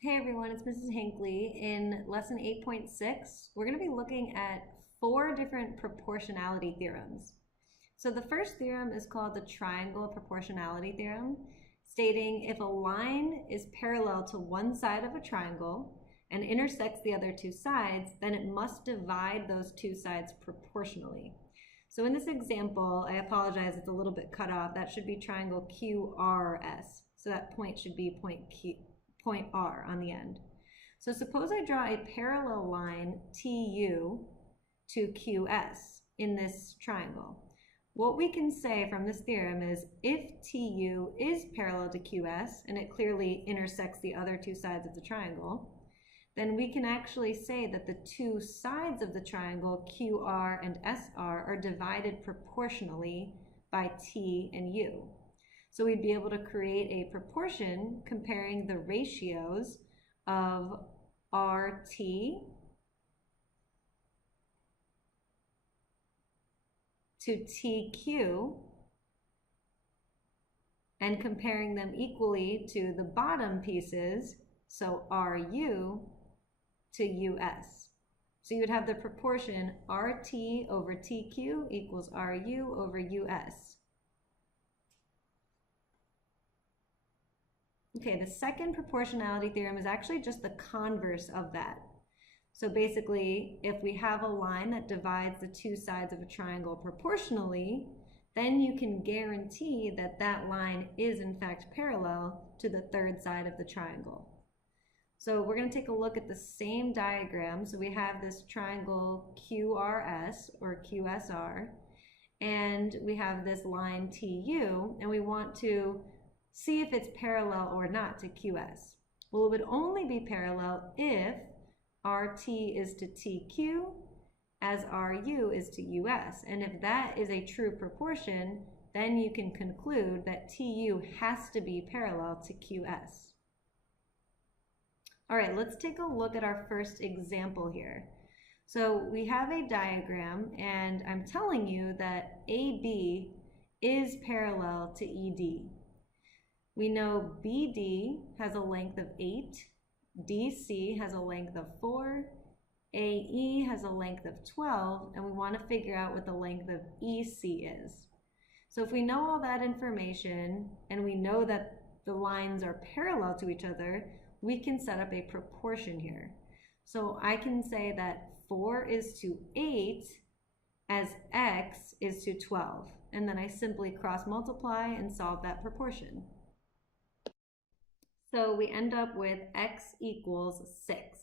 Hey everyone, it's Mrs. Hinckley. In lesson 8.6, we're going to be looking at 4 different proportionality theorems. So the first theorem is called the triangle proportionality theorem, stating if a line is parallel to one side of a triangle and intersects the other two sides, then it must divide those two sides proportionally. So in this example, I apologize, it's a little bit cut off. That should be triangle QRS. So that point should be point R on the end. So suppose I draw a parallel line TU to QS in this triangle. What we can say from this theorem is if TU is parallel to QS, and it clearly intersects the other two sides of the triangle, then we can actually say that the two sides of the triangle QR and SR are divided proportionally by T and U. So we'd be able to create a proportion comparing the ratios of RT to TQ and comparing them equally to the bottom pieces, so RU to US. So you would have the proportion RT over TQ equals RU over US. Okay, the second proportionality theorem is actually just the converse of that. So basically, if we have a line that divides the two sides of a triangle proportionally, then you can guarantee that that line is in fact parallel to the third side of the triangle. So we're going to take a look at the same diagram. So we have this triangle QRS or QSR, and we have this line TU, and we want to see if it's parallel or not to QS. Well, it would only be parallel if RT is to TQ as RU is to US. And if that is a true proportion, then you can conclude that TU has to be parallel to QS. All right, let's take a look at our first example here. So we have a diagram, and I'm telling you that AB is parallel to ED. We know BD has a length of 8, DC has a length of 4, AE has a length of 12, and we want to figure out what the length of EC is. So if we know all that information, and we know that the lines are parallel to each other, we can set up a proportion here. So I can say that 4 is to 8 as X is to 12, and then I simply cross multiply and solve that proportion. So we end up with X equals 6.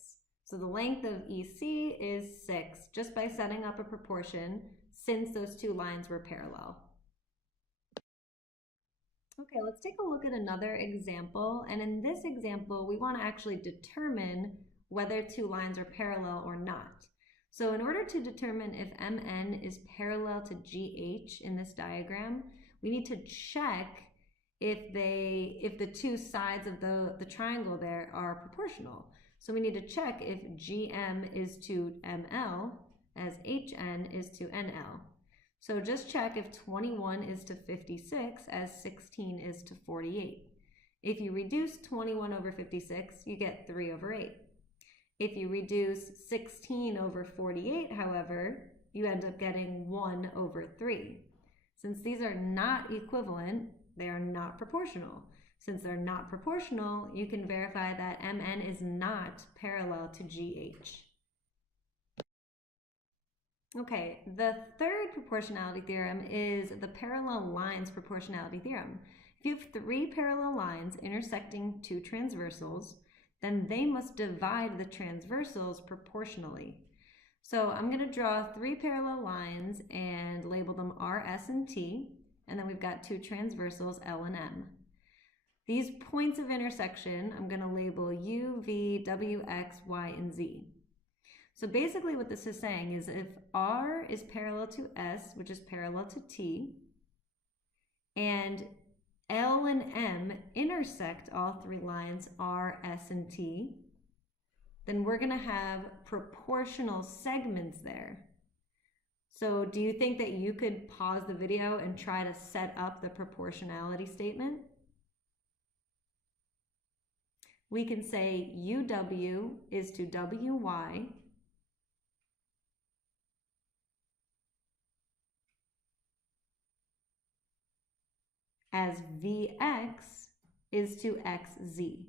So the length of EC is 6, just by setting up a proportion since those two lines were parallel. Okay, let's take a look at another example. And in this example, we want to actually determine whether two lines are parallel or not. So in order to determine if MN is parallel to GH in this diagram, we need to check if the two sides of the triangle there are proportional. So we need to check if GM is to ML as HN is to NL. So just check if 21 is to 56 as 16 is to 48. If you reduce 21 over 56, you get 3 over 8. If you reduce 16 over 48, however, you end up getting 1 over 3. Since these are not equivalent, they are not proportional. Since they're not proportional, you can verify that MN is not parallel to GH. Okay, the third proportionality theorem is the parallel lines proportionality theorem. If you have 3 parallel lines intersecting 2 transversals, then they must divide the transversals proportionally. So I'm going to draw 3 parallel lines and label them R, S, and T, and then we've got 2 transversals, L and M. These points of intersection, I'm going to label U, V, W, X, Y, and Z. So basically what this is saying is if R is parallel to S, which is parallel to T, and L and M intersect all 3 lines R, S, and T, then we're going to have proportional segments there. So do you think that you could pause the video and try to set up the proportionality statement? we can say UW is to WY as VX is to XZ.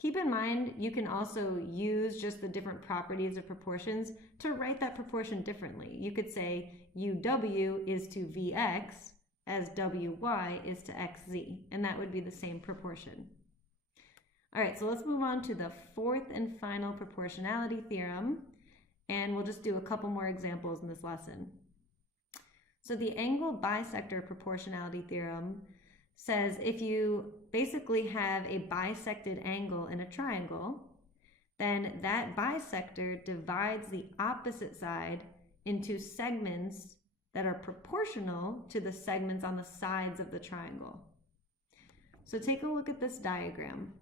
Keep in mind, you can also use just the different properties of proportions to write that proportion differently. You could say UW is to VX as WY is to XZ, and that would be the same proportion. All right, so let's move on to the fourth and final proportionality theorem, and we'll just do a couple more examples in this lesson. So the angle bisector proportionality theorem says if you basically have a bisected angle in a triangle, then that bisector divides the opposite side into segments that are proportional to the segments on the sides of the triangle. So take a look at this diagram.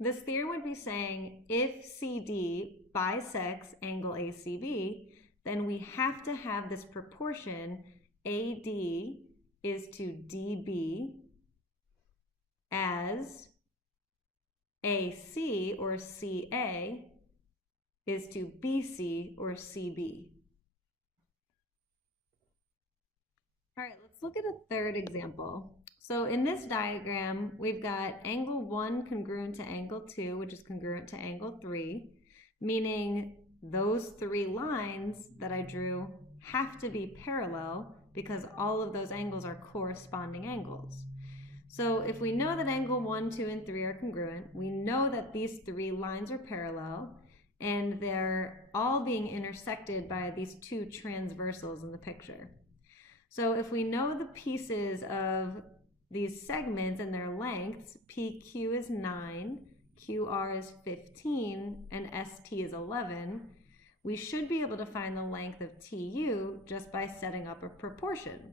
This theorem would be saying if CD bisects angle ACB, then we have to have this proportion AD is to DB as AC or CA is to BC or CB. All right, let's look at a third example. So in this diagram, we've got angle 1 congruent to angle 2, which is congruent to angle 3, meaning those three lines that I drew have to be parallel because all of those angles are corresponding angles. So if we know that angle 1, 2, and 3 are congruent, we know that these three lines are parallel, and they're all being intersected by these two transversals in the picture. So if we know the pieces of these segments and their lengths, PQ is 9, QR is 15, and ST is 11, we should be able to find the length of TU just by setting up a proportion.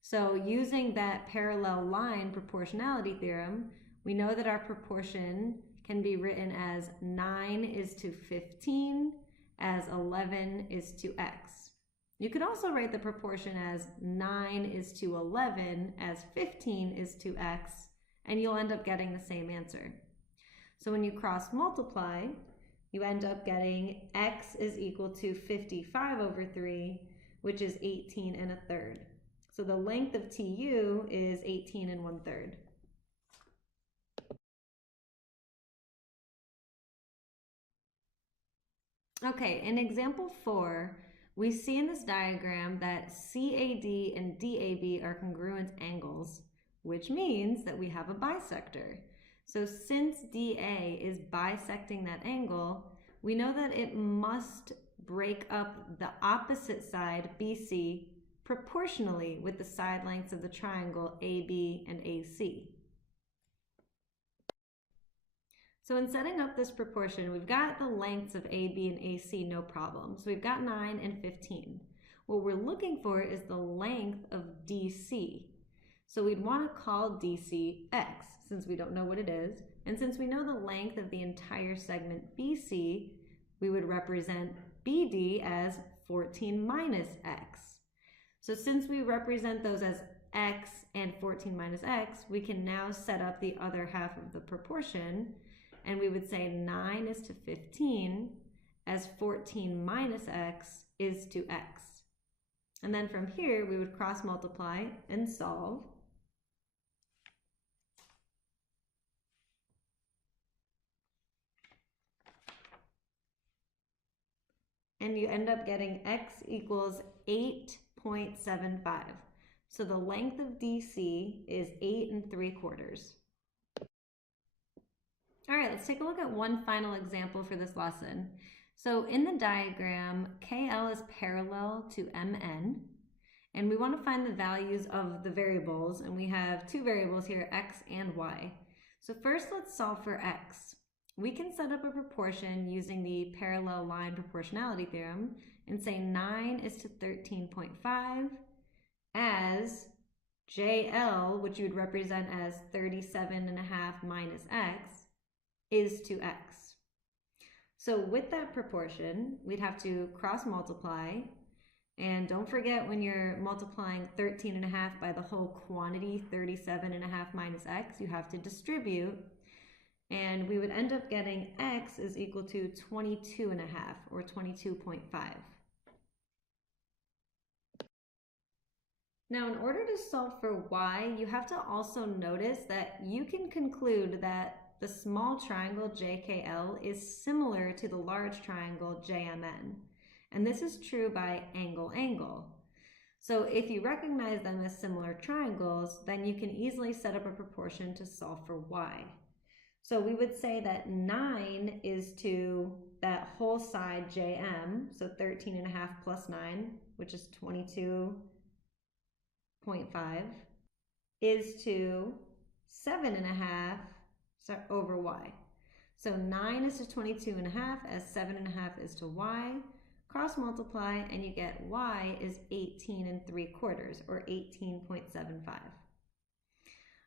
So using that parallel line proportionality theorem, we know that our proportion can be written as 9 is to 15, as 11 is to X. You could also write the proportion as 9 is to 11, as 15 is to X, and you'll end up getting the same answer. So when you cross multiply, you end up getting X is equal to 55 over 3, which is 18 and a third. So the length of TU is 18 and 1/3. Okay, in example 4, we see in this diagram that CAD and DAB are congruent angles, which means that we have a bisector. So since DA is bisecting that angle, we know that it must break up the opposite side, BC, proportionally with the side lengths of the triangle AB and AC. So in setting up this proportion, we've got the lengths of AB and AC, no problem. So we've got 9 and 15. What we're looking for is the length of DC. So we'd want to call DC X, since we don't know what it is. And since we know the length of the entire segment BC, we would represent BD as 14 minus X. So since we represent those as X and 14 minus X, we can now set up the other half of the proportion, and we would say 9 is to 15 as 14 minus X is to X. And then from here, we would cross multiply and solve. And you end up getting X equals 8.75. So the length of DC is 8 3/4. All right, let's take a look at one final example for this lesson. So in the diagram, KL is parallel to MN, and we want to find the values of the variables, and we have two variables here, X and Y. So first, let's solve for X. We can set up a proportion using the parallel line proportionality theorem and say 9 is to 13.5 as JL, which you would represent as 37.5 minus X, is to X. So with that proportion, we'd have to cross multiply And don't forget, when you're multiplying 13.5 by the whole quantity, 37.5 minus x, you have to distribute. And we would end up getting x is equal to 22.5 or 22.5. Now, in order to solve for y, you have to also notice that you can conclude that the small triangle JKL is similar to the large triangle JMN. And this is true by angle-angle. So if you recognize them as similar triangles, then you can easily set up a proportion to solve for y. So we would say that 9 is to that whole side JM, so 13.5 plus 9, which is 22.5, is to 7.5 over y. So 9 is to 22.5 as 7.5 is to y. Cross multiply and you get y is 18 3/4 or 18.75.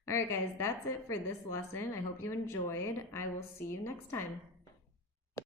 All right, guys, that's it for this lesson. I hope you enjoyed. I will see you next time.